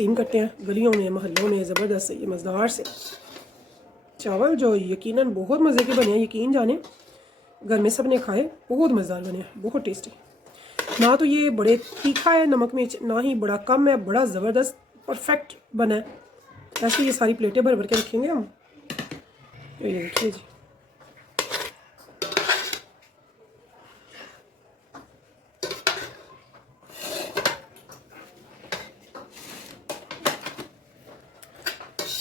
तकसीम करते हैं गलियों में, महल्लों में। ज़बरदस्त ये मज़ेदार से चावल जो यकीनन बहुत मज़े के बने हैं, यकीन जाने घर में सब ने खाए, बहुत मज़ेदार बने हैं, बहुत टेस्टी। ना तो ये बड़े तीखा है नमक मिर्च, ना ही बड़ा कम है, बड़ा ज़बरदस्त परफेक्ट बना है। ऐसे ये सारी प्लेटें भर भर के रखेंगे हम। तो ये देखिए जी,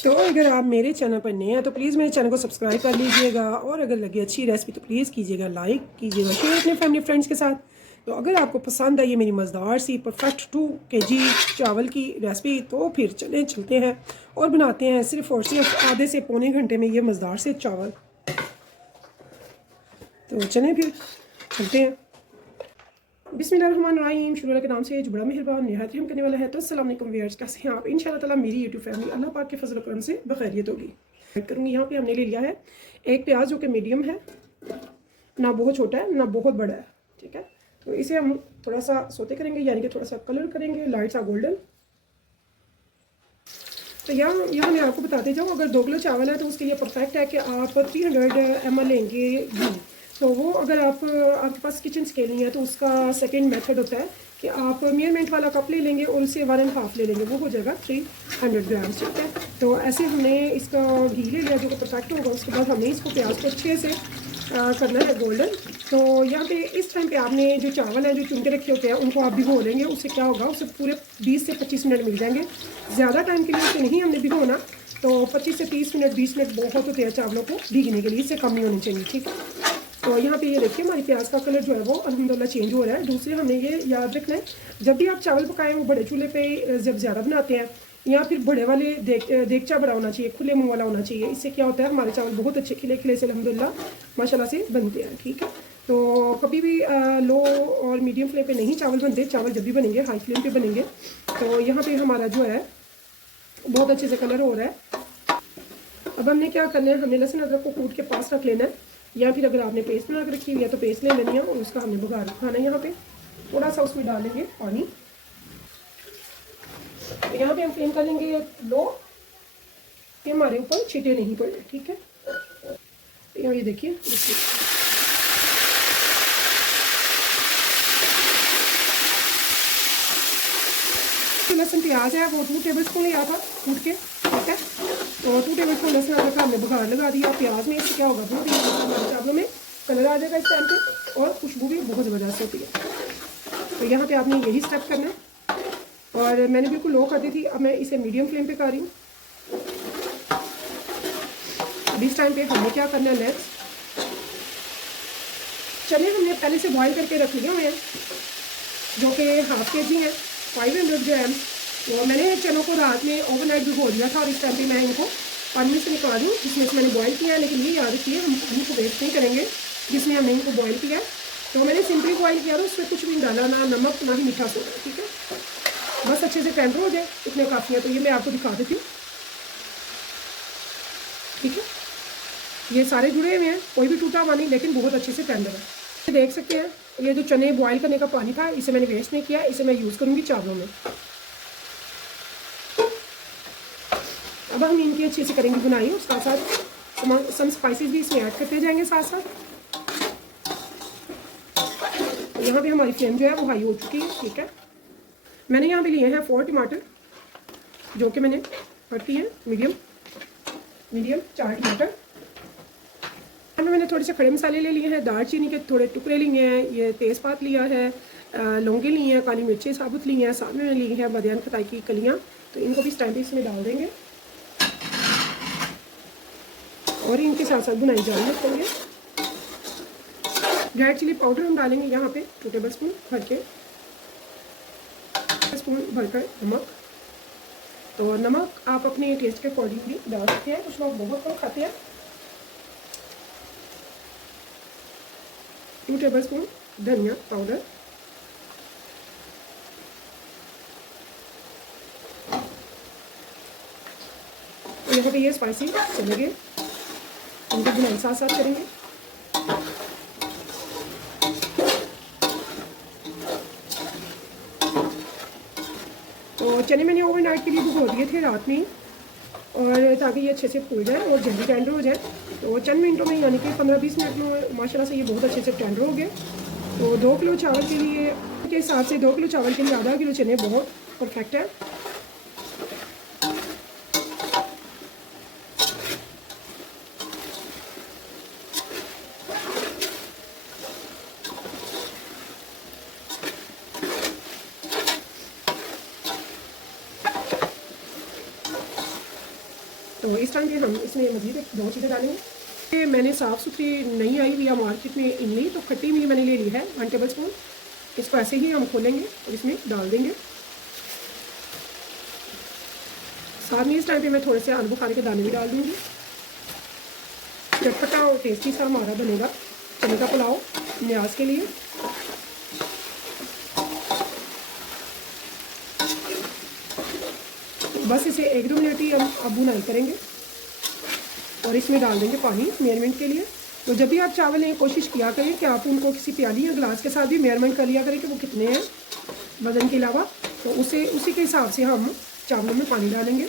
तो अगर आप मेरे चैनल पर नए हैं तो प्लीज़ मेरे चैनल को सब्सक्राइब कर लीजिएगा, और अगर लगे अच्छी रेसिपी तो प्लीज़ कीजिएगा लाइक, कीजिएगा शेयर अपने फैमिली फ्रेंड्स के साथ। तो अगर आपको पसंद आई ये मेरी मज़ेदार सी परफेक्ट 2 kg चावल की रेसिपी, तो फिर चलते हैं और बनाते हैं सिर्फ़ और सिर्फ आधे से पौने घंटे में ये मज़ेदार से चावल। तो चलें फिर चलते हैं। बिस्मिल्लाहिर्रहमानिर्रहीम, शुरू के नाम से जो बड़ा मेहरबान निहायत रहम करने वाला है। तो अस्सलाम वालेकुम व्यूअर्स, कैसे हैं आप? इंशाल्लाह ताला मेरी यूट्यूब फैमिली अल्लाह पाक के फजल करम से बखैरियत होगी। ऐड करूँगी यहाँ पे हमने ले लिया है एक प्याज जो कि मीडियम है, ना बहुत छोटा है ना बहुत बड़ा है, ठीक है। तो इसे हम थोड़ा सा सोते करेंगे, यानी कि थोड़ा सा कलर करेंगे लाइट सा गोल्डन। तो यहाँ मैं आपको बताते जाऊँ, अगर 2 किलो चावल है तो उसके लिए परफेक्ट है कि आप 300 ml लेंगे घी। तो वो अगर आपके पास किचन स्केल नहीं है तो उसका सेकंड मेथड होता है कि आप मेजरमेंट वाला कप ले लेंगे और उससे 1.5 ले लेंगे, वो हो जाएगा 300 ग्राम, ठीक है। तो ऐसे हमने इसका घी ले लिया जो कि परफेक्ट होगा। उसके बाद हमने इसको प्याज को अच्छे से करना है गोल्डन। तो यहाँ पे इस टाइम पे आपने जो चावल है जो चुन के रखे होते हैं उनको आप भिगो लेंगे। उससे क्या होगा, उससे पूरे 20 से 25 मिनट मिल जाएंगे। ज़्यादा टाइम के लिए उसे नहीं हमने भिगोना, तो 25 से 30 मिनट 20 मिनट बहुत होते हैं चावलों को भीगने के लिए, इससे कम नहीं होनी चाहिए, ठीक है। तो यहाँ पे ये देखिए हमारी प्याज का कलर जो है वो अल्हम्दुलिल्लाह चेंज हो रहा है। दूसरे हमने ये याद रखना है, जब भी आप चावल पकाएं वो बड़े चूल्हे पे जब ज़्यादा बनाते हैं, या फिर बड़े वाले देगचा बड़ा होना चाहिए, खुले मुंह वाला होना चाहिए। इससे क्या होता है, हमारे चावल बहुत अच्छे खिले खिले से अल्हम्दुलिल्लाह माशाल्लाह से बनते हैं, ठीक है। तो कभी भी लो और मीडियम फ्लेम पे नहीं चावल बनते, चावल जब भी बनेंगे हाई फ्लेम पे बनेंगे। तो यहाँ पे हमारा जो है बहुत अच्छे से कलर हो रहा है। अब हमने क्या करना है, हमने लहसुन अदरक को कूट के पास रख लेना है, या फिर अगर आपने पेस्ट बना के रखी हुई है तो पेस्ट ले लेनी है, और उसका हमने बघार रखाना है। यहाँ पे थोड़ा सा उसमें डालेंगे पानी। तो यहाँ पे हम फ्लेम कर लेंगे लो कि हमारे ऊपर छींटे नहीं पड़े, ठीक है। तो यहाँ ये देखिए लहसुन प्याज है वो 2 टेबल स्पून लिया था कूट के, ठीक है। तो 2 टेबल स्पून लहसुन अदरक का हमने बघार लगा दिया प्याज में। इससे क्या होगा, बहुत ही हमारे चावलों में कलर आ जाएगा इस टाइम पे, और खुशबू भी बहुत ज़बरदस्त होती है। तो यहाँ पे आपने यही स्टेप करना है, और मैंने बिल्कुल लो कर दी थी, अब मैं इसे मीडियम फ्लेम पे कर रही हूँ। अब इस टाइम पे हमने क्या करना है, नेक्स्ट चने हमने पहले से बॉईल करके रख लिए हुए हैं जो कि 1/2 kg है, 500 ग्राम। तो मैंने चनों को रात में ओवरनाइट भिगो दिया था, और इस टाइम पे मैं इनको पानी से निकाल दूँ जिसमें से मैंने बॉईल किया है। लेकिन ये याद रखिए हम पानी को वेस्ट नहीं करेंगे जिसमें हमने इनको बॉईल किया है। तो मैंने सिंपली बॉईल किया था, उसमें कुछ भी नहीं डाला, ना नमक ना ही मीठा सोडा, ठीक है। बस अच्छे से टेंडर हो जाए इतने काफ़ी है। तो ये मैं आपको दिखा देती हूँ, ठीक है। ये सारे जुड़े हुए हैं, कोई भी टूटा हुआ नहीं, लेकिन बहुत अच्छे से टेंडर है। देख सकते हैं ये जो चने बॉईल करने का पानी था, इसे मैंने वेस्ट नहीं किया, इसे मैं यूज़ करूँगी चावलों में। अब हम इनकी अच्छे से करेंगे बुनाई, और साथ साथ सम स्पाइसेस भी इसमें ऐड करते जाएंगे साथ साथ। तो यहाँ पे हमारी फ्लेम जो है वो हाई हो चुकी है, ठीक है। मैंने यहाँ पे लिए हैं 4 टमाटर जो कि मैंने कट किए हैं मीडियम 4 टमाटर। मैंने थोड़े से खड़े मसाले ले लिए हैं, दालचीनी के थोड़े टुकड़े लिए हैं, ये तेज़पात लिया है, लौंगे लिए हैं, काली मिर्चें साबुत ली हैं, साथ में ली हैं बादियान खटाई की कलियाँ। तो इनको भी इस टाइम पे इसमें डाल देंगे, और इनके साथ साथ बुनाई जारी रखेंगे। रेड चिली पाउडर हम डालेंगे यहाँ पे 2 टेबल स्पून भरकर नमक। तो नमक आप अपने टेस्ट के अकॉर्डिंग भी डाल सकते हैं, कुछ लोग बहुत कम खाते हैं। 2 टेबल स्पून धनिया पाउडर, तो यहाँ पे ये स्पाइसी चलेंगे, इनको बुनाई साथ साथ करेंगे। तो चने मैंने ओवरनाइट के लिए भिगो दिए थे रात में, और ताकि ये अच्छे से फूल जाए और जल्दी टेंडर हो जाए। तो चंद मिनटों में यानी कि 15-20 मिनट में माशाल्लाह से ये बहुत अच्छे से टेंडर हो गए। तो 2 किलो चावल के लिए के हिसाब से 2 किलो चावल के लिए आधा किलो चने बहुत परफेक्ट है। तो इस टाइम पे हम इसमें मज़ीद 2 चीज़ें डालेंगे। मैंने साफ़ सुथरी नहीं आई हुई है मार्केट में इमली, तो खट्टी इमली मैंने ले ली है 1 टेबल स्पून। इसको ऐसे ही हम खोलेंगे और इसमें डाल देंगे। साथ में इस टाइम पे मैं थोड़े से आलू बुखारे के दाने भी डाल दूँगी। चटपटा और टेस्टी सा हमारा बनेगा चने का पुलाव न्याज के लिए। बस इसे 1-2 मिनट ही हम अब भुनाई करेंगे और इसमें डाल देंगे पानी मेजरमेंट के लिए। तो जब भी आप चावल लें कोशिश किया करें कि आप उनको किसी प्याली या गिलास के साथ भी मेजरमेंट कर लिया करें कि वो कितने हैं वज़न के अलावा। तो उसी के हिसाब से हम चावलों में पानी डालेंगे।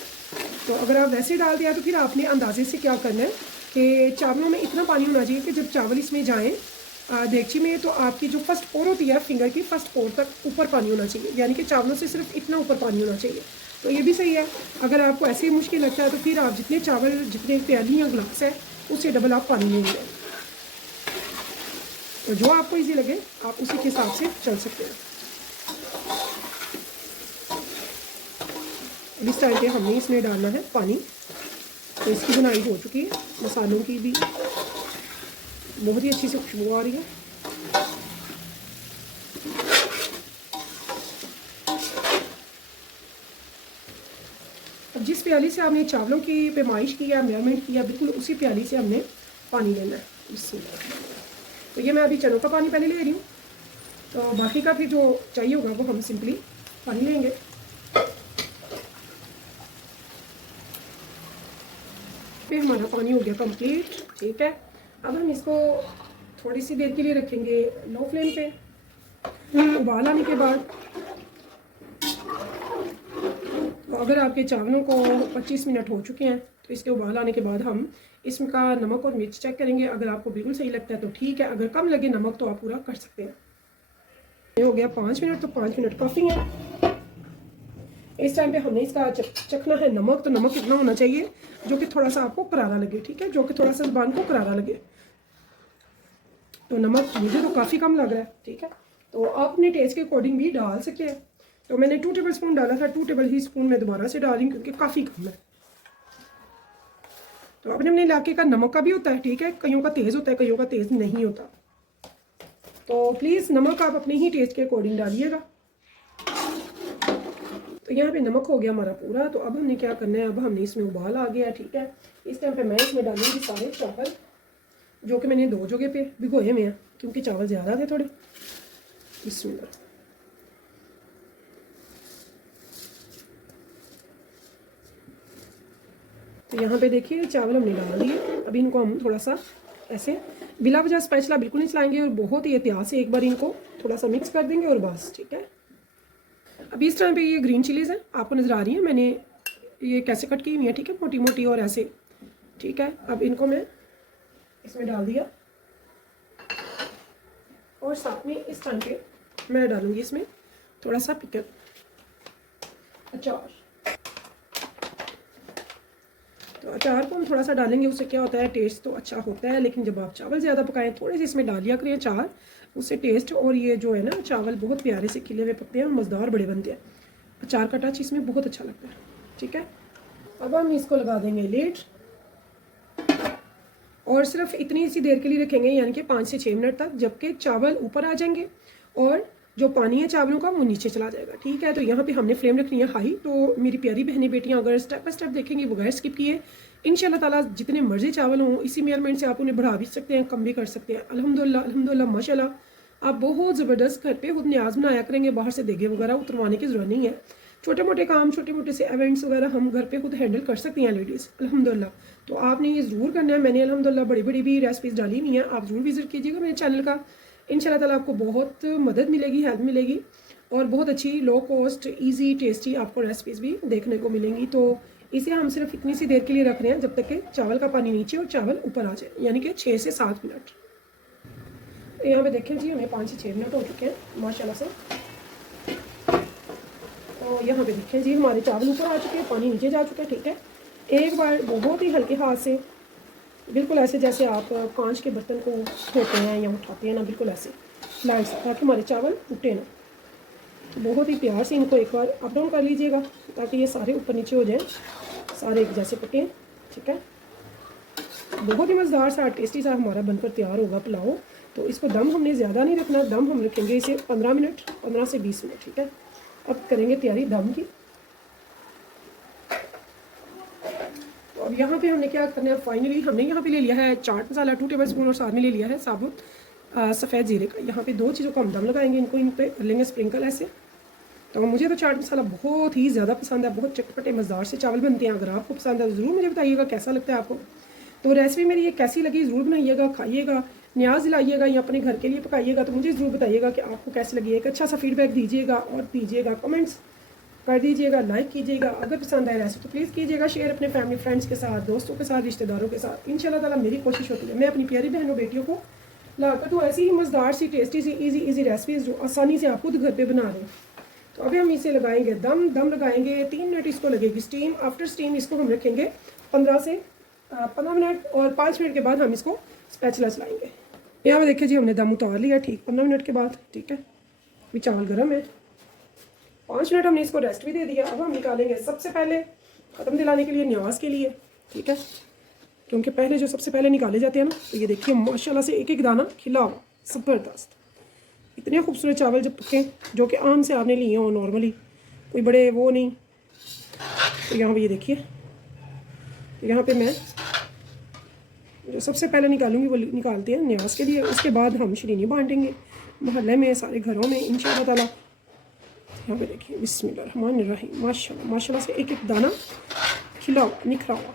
तो अगर आप वैसे डाल दिया तो फिर आपने अंदाजे से क्या करना है कि चावलों में इतना पानी होना चाहिए कि जब चावल इसमें जाएँ देगची में, तो आपकी जो फर्स्ट पोर होती है फिंगर की फर्स्ट पोर तक ऊपर पानी होना चाहिए, यानी कि चावलों से सिर्फ इतना ऊपर पानी होना चाहिए। तो ये भी सही है। अगर आपको ऐसे ही मुश्किल लगता है तो फिर आप जितने चावल जितने प्याली या गिलास है उससे डबल आप पानी लेंगे। तो जो आपको इजी लगे आप उसी के हिसाब से चल सकते हैं। इस टाइम पे हमने इसमें डालना है पानी। तो इसकी बुनाई हो चुकी है, मसालों की भी बहुत ही अच्छी से खुशबू आ रही है। अब जिस प्याली से आपने चावलों की पैमाइश की या मेजरमेंट किया बिल्कुल उसी प्याली से हमने पानी लेना है इसमें। तो ये मैं अभी चनों का पानी पहले ले रही हूँ, तो बाकी का फिर जो चाहिए होगा वो हम सिंपली पानी लेंगे। फिर हमारा पानी हो गया कंप्लीट, ठीक है। अब हम इसको थोड़ी सी देर के लिए रखेंगे लो फ्लेम पे। उबाल आने के बाद तो अगर आपके चावलों को 25 मिनट हो चुके हैं तो इसके उबाल आने के बाद हम इसमें का नमक और मिर्च चेक करेंगे। अगर आपको बिल्कुल सही लगता है तो ठीक है, अगर कम लगे नमक तो आप पूरा कर सकते हैं। ये हो गया 5 मिनट, तो 5 मिनट काफ़ी है। इस टाइम पे हमने इसका चखना है नमक। तो नमक कितना होना चाहिए जो कि थोड़ा सा आपको करारा लगे, ठीक है, जो कि थोड़ा सा ज़ुबान को करारा लगे। तो नमक मुझे तो काफ़ी कम लग रहा है, ठीक है। तो आप अपने टेस्ट के अकॉर्डिंग भी डाल सकते हैं। तो मैंने 2 टेबल स्पून डाला था, 2 टेबल ही स्पून मैं दोबारा से डाल रही हूँ क्योंकि काफ़ी कम है। तो अपने अपने इलाके का नमक का भी होता है, ठीक है, कईयों का तेज़ होता है, कईयों का तेज़ नहीं होता। तो प्लीज़ नमक आप अपने ही टेस्ट के अकॉर्डिंग डालिएगा। तो यहाँ पे नमक हो गया हमारा पूरा। तो अब हमने क्या करना है, अब हमने इसमें उबाल आ गया, ठीक है। इस टाइम पे मैं इसमें डालूंगी सारे चावल जो कि मैंने 2 जगह पे भिगोए में हैं क्योंकि चावल ज़्यादा थे थोड़े। इसमें तो यहाँ पे देखिए चावल हमने डाल दिए। अभी इनको हम थोड़ा सा ऐसे बिला वजह स्पैचुला बिल्कुल नहीं चलाएंगे और बहुत ही एहतियात से एक बार इनको थोड़ा सा मिक्स कर देंगे और बस, ठीक है। अभी इस टाइम पे ये ग्रीन चिलीज़ हैं, आपको नज़र आ रही है, मैंने ये कैसे कट की हुई है, ठीक है, मोटी मोटी और ऐसे, ठीक है। अब इनको मैं इसमें डाल दिया और साथ में इस टाइम पे मैं डालूंगी इसमें थोड़ा सा पिकल अचार। तो अचार को हम थोड़ा सा डालेंगे, उससे क्या होता है टेस्ट तो अच्छा होता है, लेकिन जब आप चावल ज़्यादा पकाएं थोड़े से इसमें डाल दिया करें अचार, उससे टेस्ट और ये जो है ना चावल बहुत प्यारे से खिले हुए पकते हैं और मज़ेदार बड़े बनते हैं। अचार का टच इसमें बहुत अच्छा लगता है, ठीक है। अब हम इसको लगा देंगे लिड और सिर्फ इतनी सी देर के लिए रखेंगे, यानी कि 5 से 6 मिनट तक, जबकि चावल ऊपर आ जाएंगे और जो पानी है चावलों का वो नीचे चला जाएगा, ठीक है। तो यहाँ पे हमने फ्लेम रखनी है हाई। तो मेरी प्यारी बहनें बेटियाँ अगर स्टेप बाय स्टेप देखेंगे बगैर स्किप किए, इंशाल्लाह ताला जितने मर्जी चावल हों इसी मेजरमेंट से आप उन्हें बढ़ा भी सकते हैं, कम भी कर सकते हैं। अल्हम्दुलिल्लाह अल्हम्दुलिल्लाह माशाल्लाह आप बहुत ज़बरदस्त घर पे खुद न्याज बनाया करेंगे, बाहर से देगे वगैरह उतरवाने की ज़रूरत नहीं है। छोटे मोटे काम, छोटे मोटे से इवेंट्स वगैरह हम घर पे खुद हैंडल कर सकती हैं लेडीज़, अल्हम्दुलिल्लाह। तो आपने ये ज़रूर करना है। मैंने अल्हम्दुलिल्लाह बड़ी बड़ी भी रेसिपीज़ डाली हुई हैं, आप ज़रूर विज़िट कीजिएगा मेरे चैनल का। इंशाल्लाह ताला आपको बहुत मदद मिलेगी, हेल्प मिलेगी। और बहुत अच्छी लो कॉस्ट इजी टेस्टी आपको रेसिपीज़ भी देखने को मिलेंगी। तो इसे हम सिर्फ इतनी सी देर के लिए रख रहे हैं जब तक कि चावल का पानी नीचे और चावल ऊपर आ जाए, यानी कि 6 से 7 मिनट। यहाँ पे देखें जी, हमें 5 से 6 मिनट हो चुके हैं माशाल्लाह से। तो यहाँ पे देखें जी, हमारे चावल ऊपर आ चुके हैं, पानी नीचे जा चुका है। ठीक है, एक बार बहुत ही हल्के हाथ से, बिल्कुल ऐसे जैसे आप कांच के बर्तन को धोते हैं या उठाते हैं ना, बिल्कुल ऐसे लाइट से, ताकि हमारे चावल टूटे ना। तो बहुत ही प्यार से इनको एक बार अप डाउन कर लीजिएगा ताकि ये सारे ऊपर नीचे हो जाएं, सारे एक जैसे पकें। ठीक है, बहुत ही मज़ेदार सा टेस्टी सा हमारा बनकर तैयार होगा पुलाव। तो इसको दम हमने ज़्यादा नहीं रखना, दम हम रखेंगे इसे 15 मिनट, 15 से 20 मिनट। ठीक है, अब करेंगे तैयारी दम की। तो अब यहाँ पे हमने क्या करना है, फाइनली हमने यहाँ पे ले लिया है चाट मसाला 2 टेबलस्पून और साथ में ले लिया है साबुत सफ़ेद ज़ीरे का। यहाँ पे 2 चीज़ों को हम दम लगाएंगे, इनको इन पर कर लेंगे स्प्रिंकल ऐसे। तो मुझे तो चाट मसाला बहुत ही ज़्यादा पसंद है, बहुत चटपटे मज़ेदार से चावल बनते हैं। अगर आपको पसंद है तो ज़रूर मुझे बताइएगा कैसा लगता है आपको। तो रेसिपी मेरी ये कैसी लगी ज़रूर बनाइएगा, खाइएगा, न्याज दिलाइएगा या अपने घर के लिए पकाइएगा। तो मुझे ज़रूर बताइएगा कि आपको कैसी लगी। एक अच्छा सा फीडबैक दीजिएगा और दीजिएगा, कमेंट्स कर दीजिएगा, लाइक कीजिएगा। अगर पसंद आए रेसिपी तो प्लीज़ कीजिएगा शेयर अपने फैमिली फ्रेंड्स के साथ, दोस्तों के साथ, रिश्तेदारों के साथ। इंशाल्लाह ताला मेरी कोशिश होती है मैं अपनी प्यारी बहनों बेटियों को लाकर तो ऐसी ही मज़ेदार सी टेस्टी सी इजी रेसिपीज़ जो आसानी से आप खुद घर पे बना दें। तो अभी हम इसे लगाएंगे दम लगाएंगे 3 मिनट इसको लगेगी स्टीम। आफ्टर स्टीम इसको हम रखेंगे 15 मिनट और 5 मिनट के बाद हम इसको स्पैचुला चलाएंगे। यहाँ पे देखिए जी, हमने दम उतार लिया ठीक 15 मिनट के बाद। ठीक है, अभी चावल गर्म है, 5 मिनट हमने इसको रेस्ट भी दे दिया। अब हम निकालेंगे सबसे पहले ख़त्म दिलाने के लिए न्याज के लिए। ठीक है, क्योंकि पहले जो सबसे पहले निकाले जाते हैं ना, तो ये देखिए माशाल्लाह से एक एक दाना खिला हुआ, ज़बरदस्त। इतने खूबसूरत चावल जब पके, जो कि आम से आपने लिए हों नॉर्मली, कोई बड़े वो नहीं। तो यहाँ पे ये देखिए, तो यहाँ पे मैं जो सबसे पहले निकालूंगी वो निकालते हैं न्याज के लिए। उसके बाद हम शीरीनी बांटेंगे मोहल्ले में, सारे घरों में इंशाअल्लाह ताला। यहाँ पे देखिए बिस्मिल्लाहिर्रहमानिर्रहीम, माशाल्लाह माशाल्लाह से एक एक दाना खिला हुआ, निखरा हुआ।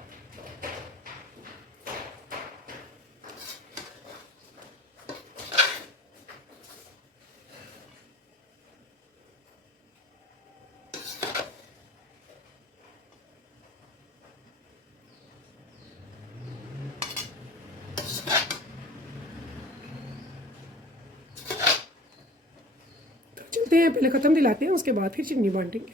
चलते हैं, पहले ख़त्म दिलाते हैं, उसके बाद फिर चिन्नी बांटेंगे।